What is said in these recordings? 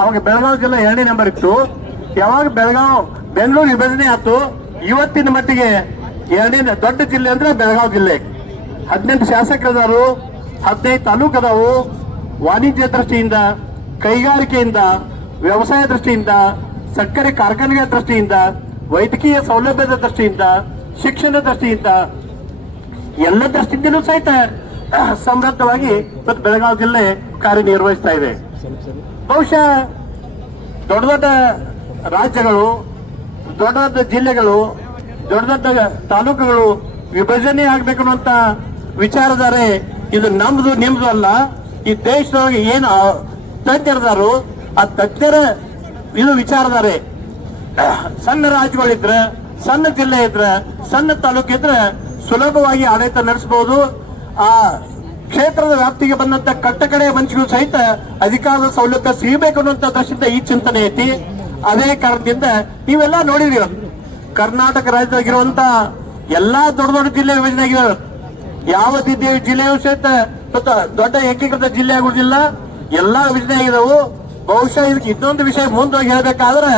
ಅವಾಗ ಬೆಳಗಾವಿ ಜಿಲ್ಲೆ 2ನೇ ನಂಬರ್ ಇತ್ತು. ಯಾವಾಗ ಬೆಂಗಳೂರು ವಿಭಜನೆ ಆಯ್ತು, ಇವತ್ತಿನ ಮಟ್ಟಿಗೆ 2ನೇ ದೊಡ್ಡ ಜಿಲ್ಲೆ ಅಂದ್ರೆ ಬೆಳಗಾವಿ ಜಿಲ್ಲೆ. 18 ಶಾಸಕರದಾರು, 15 ತಾಲೂಕು ಅದಾವು. ವಾಣಿಜ್ಯ ದೃಷ್ಟಿಯಿಂದ, ಕೈಗಾರಿಕೆಯಿಂದ, ವ್ಯವಸಾಯ ದೃಷ್ಟಿಯಿಂದ, ಸಕ್ಕರೆ ಕಾರ್ಖಾನೆಗಳ ದೃಷ್ಟಿಯಿಂದ, ವೈದ್ಯಕೀಯ ಸೌಲಭ್ಯದ ದೃಷ್ಟಿಯಿಂದ, ಶಿಕ್ಷಣ ದೃಷ್ಟಿಯಿಂದ, ಎಲ್ಲ ದೃಷ್ಟಿಯಿಂದಲೂ ಸಹಿತ ಸಮೃದ್ಧವಾಗಿ ಇವತ್ತು ಬೆಳಗಾವಿ ಜಿಲ್ಲೆ ಕಾರ್ಯನಿರ್ವಹಿಸ್ತಾ ಇದೆ. ಬಹುಶಃ ದೊಡ್ಡ ದೊಡ್ಡ ರಾಜ್ಯಗಳು, ದೊಡ್ಡ ದೊಡ್ಡ ಜಿಲ್ಲೆಗಳು, ದೊಡ್ಡ ದೊಡ್ಡ ತಾಲೂಕುಗಳು ವಿಭಜನೆ ಆಗ್ಬೇಕನ್ನುವಂತ ವಿಚಾರಧಾರೆ ಇದು ನಮ್ದು ನಿಮ್ದು ಅಲ್ಲ. ಈ ದೇಶದೊಳಗೆ ಏನು ತಜ್ಞರದಾರು ಆ ತಜ್ಞರ ಇದು ವಿಚಾರಧಾರೆ. ಸಣ್ಣ ರಾಜ್ಯಗಳಿದ್ರೆ, ಸಣ್ಣ ಜಿಲ್ಲೆ ಇದ್ರೆ, ಸಣ್ಣ ತಾಲೂಕು ಇದ್ರೆ ಸುಲಭವಾಗಿ ಆಡಳಿತ ನಡೆಸಬಹುದು. ಆ ಕ್ಷೇತ್ರದ ವ್ಯಾಪ್ತಿಗೆ ಬಂದಂತ ಕಟ್ಟಕಡೆಯ ಮಂಚಿಗಳು ಸಹಿತ ಅಧಿಕಾರದ ಸೌಲಭ್ಯ ಸಿಗಬೇಕು ಅನ್ನುವಂತ ದೃಷ್ಟಿಯಿಂದ ಈ ಚಿಂತನೆ ಐತಿ. ಅದೇ ಕಾರಣದಿಂದ ನೀವೆಲ್ಲ ನೋಡಿದ್ರಿ, ಕರ್ನಾಟಕ ರಾಜ್ಯದಾಗಿರುವಂತ ಎಲ್ಲಾ ದೊಡ್ಡ ದೊಡ್ಡ ಜಿಲ್ಲೆ ವಿಭಜನೆ ಆಗಿದಾವೆ. ಯಾವ ಜಿಲ್ಲೆಯೂ ಸಹಿತ ದೊಡ್ಡ ಏಕೀಕೃತ ಜಿಲ್ಲೆ ಆಗುವುದಿಲ್ಲ, ಎಲ್ಲಾ ವಿಭಜನೆ ಆಗಿದಾವು. ಬಹುಶಃ ಇದಕ್ಕೆ ಇನ್ನೊಂದು ವಿಷಯ ಮುಂದೋಗಿ ಹೇಳ್ಬೇಕಾದ್ರೆ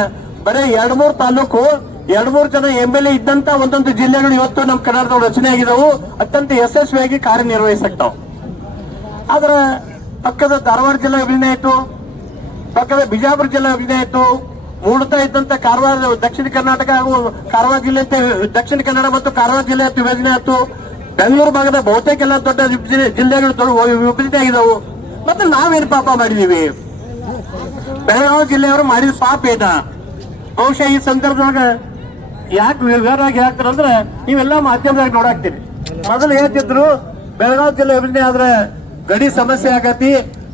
ಬರೀ 2-3 ತಾಲೂಕು, 2-3 ಜನ MLA ಇದ್ದಂತ ಒಂದೊಂದು ಜಿಲ್ಲೆಗಳು ಇವತ್ತು ನಮ್ಮ ಕರ್ನಾಟಕದ ರಚನೆ ಆಗಿದವು, ಅತ್ಯಂತ ಯಶಸ್ವಿಯಾಗಿ ಕಾರ್ಯನಿರ್ವಹಿಸಕ್ತಾವ. ಆದ್ರ ಪಕ್ಕದ ಧಾರವಾಡ ಜಿಲ್ಲಾ ವಿಭಜನೆ ಆಯ್ತು, ಪಕ್ಕದ ಬಿಜಾಪುರ ಜಿಲ್ಲಾ ವಿಭಜನೆ ಆಯ್ತು, ಮೂಡ್ತಾ ಇದ್ದಂತ ಕಾರವಾರ ದಕ್ಷಿಣ ಕರ್ನಾಟಕ ಹಾಗೂ ಕಾರವಾರ ಜಿಲ್ಲೆ ದಕ್ಷಿಣ ಕನ್ನಡ ಮತ್ತು ಕಾರವಾರ ಜಿಲ್ಲೆ ವಿಭಜನೆ ಆಯ್ತು. ಬೆಂಗಳೂರು ಭಾಗದ ಬಹುತೇಕ ಎಲ್ಲ ದೊಡ್ಡ ಜಿಲ್ಲೆಗಳು ವಿಭಜನೆ ಆಗಿದವು. ಮತ್ತೆ ನಾವೇನು ಪಾಪ ಮಾಡಿದೀವಿ? ಬೆಳಗಾವಿ ಜಿಲ್ಲೆಯವರು ಮಾಡಿದ ಪಾಪ ಏನ? ಬಹುಶಃ ಈ ಸಂದರ್ಭದಾಗ ಯಾಕೆ ವಿವರವಾಗಿ ಹೇಳ್ತಾರಂದ್ರೆ ನೀವೆಲ್ಲ ಮಾಧ್ಯಮದಾಗ ನೋಡಾಕ್ತೀರಿ. ಮೊದಲು ಹೇಳ್ತಿದ್ರು ಬೆಳಗಾವಿ ಜಿಲ್ಲೆ ವಿಭಜನೆ ಆದ್ರೆ ಗಡಿ ಸಮಸ್ಯೆ ಆಗತಿ,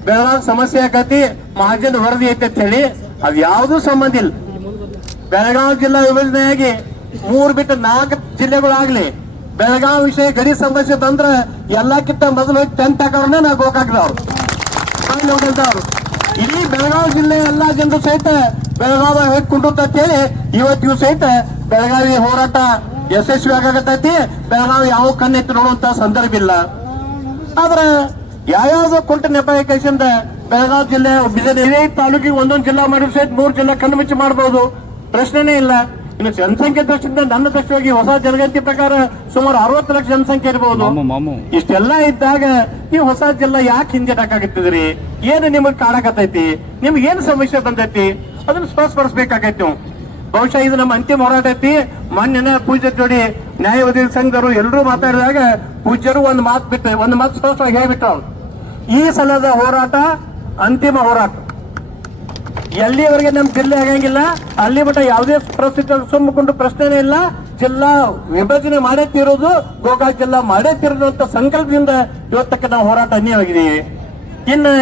ಬೆಳಗಾವಿ ಸಮಸ್ಯೆ ಆಗತಿ, ಮಹಾಜನ್ ವರದಿ ಐತೆ ಅಂತ ಹೇಳಿ. ಅದು ಯಾವುದೂ ಸಂಬಂಧ ಇಲ್ಲ. ಬೆಳಗಾವಿ ಜಿಲ್ಲಾ ವಿಭಜನೆಯಾಗಿ 3 ಬಿಟ್ಟು 4 ಜಿಲ್ಲೆಗಳಾಗ್ಲಿ, ಬೆಳಗಾವಿ ವಿಷಯ ಗಡಿ ಸಮಸ್ಯೆ ಬಂದ್ರೆ ಎಲ್ಲಕ್ಕಿಂತ ಮೊದಲು ಟೆಂಟ್ ಹಾಕೋರ್ನ ನಾವು ಗೋಕಾಕ್ದವ್ರು, ಇಡೀ ಬೆಳಗಾವಿ ಜಿಲ್ಲೆ ಎಲ್ಲಾ ಜನರು ಸಹಿತ ಬೆಳಗಾವಿ ಹೇಗೆ ಕುಂಡುತ್ತ ಹೇಳಿ ಇವತ್ತಿಗೂ ಸಹಿತ ಬೆಳಗಾವಿ ಹೋರಾಟ ಯಶಸ್ವಿ ಆಗತೈತಿ. ಬೆಳಗಾವಿ ಯಾವ ಕಣ್ಣೆತ್ತಿ ನೋಡುವಂತ ಸಂದರ್ಭ ಇಲ್ಲ. ಆದ್ರೆ ಯಾವ್ಯಾವ್ದೋ ಕುಂಟ ನೆಪ ಕೈಸಿಂದ ಬೆಳಗಾವಿ ಜಿಲ್ಲೆ ಬಿಜೆಪಿ ತಾಲೂಕಿಗೆ ಒಂದೊಂದು ಜಿಲ್ಲಾ ಮಾಡಿದ್ರು ಸಹಿತ 3 ಜಿಲ್ಲಾ ಕಣ್ಣು ಮುಚ್ಚಿ ಮಾಡಬಹುದು, ಪ್ರಶ್ನೆನೇ ಇಲ್ಲ. ಇನ್ನು ಜನಸಂಖ್ಯೆ ದೃಷ್ಟಿಯಿಂದ ನನ್ನ ದೃಷ್ಟಿಯಾಗಿ ಹೊಸ ಜನಗಣತಿ ಪ್ರಕಾರ ಸುಮಾರು 60 ಲಕ್ಷ ಜನಸಂಖ್ಯೆ ಇರಬಹುದು. ಇಷ್ಟೆಲ್ಲ ಇದ್ದಾಗ ನೀವು ಹೊಸ ಜಿಲ್ಲಾ ಯಾಕೆ ಹಿಂಜೆಟಾಕಾಗತ್ತಿದ್ರಿ? ಏನು ನಿಮಗ್ ಕಾಡಕತ್ತೈತಿ? ನಿಮ್ಗೆ ಏನು ಸಮಸ್ಯೆ ಬಂದೈತಿ? ಅದನ್ನ ಸ್ಪಷ್ಟಪಡಿಸಬೇಕಾಗೈತಿ ನೀವು. ಬಹುಶಃ ಇದು ನಮ್ಮ ಅಂತಿಮ ಹೋರಾಟ ಐತಿ. ಮೊನ್ನೆ ಪೂಜ್ಯ ಜೋಡಿ ನ್ಯಾಯವಾದಿ ಸಂಘದವರು ಎಲ್ಲರೂ ಮಾತಾಡಿದಾಗ ಪೂಜ್ಯರು ಒಂದು ಮಾತು ಸ್ಪಷ್ಟವಾಗಿ ಹೇಳ್ಬಿಟ್ರು, ಈ ಸಲದ ಹೋರಾಟ ಅಂತಿಮ ಹೋರಾಟ. ಎಲ್ಲಿವರೆಗೆ ನಮ್ಮ ಜಿಲ್ಲೆ ಆಗಂಗಿಲ್ಲ ಅಲ್ಲಿ ಮಟ್ಟ ಯಾವುದೇ ಪರಿಸ್ಥಿತಿ ಸುಮ್ಮಕೊಂಡು ಪ್ರಶ್ನೆನೇ ಇಲ್ಲ. ಜಿಲ್ಲಾ ವಿಭಜನೆ ಮಾಡೇ ತೀರೋದು, ಗೋಕಾಕ್ ಜಿಲ್ಲಾ ಮಾಡೇ ತೀರೋದು ಅಂತ ಸಂಕಲ್ಪದಿಂದ ಇವತ್ತಕ್ಕೆ ನಾವು ಹೋರಾಟ ಅನ್ಯವಾಗಿದ್ದೀವಿ. ಇನ್ನು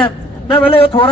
ನಾವೆಲ್ಲ ಇವತ್ತು ಹೋರಾಟ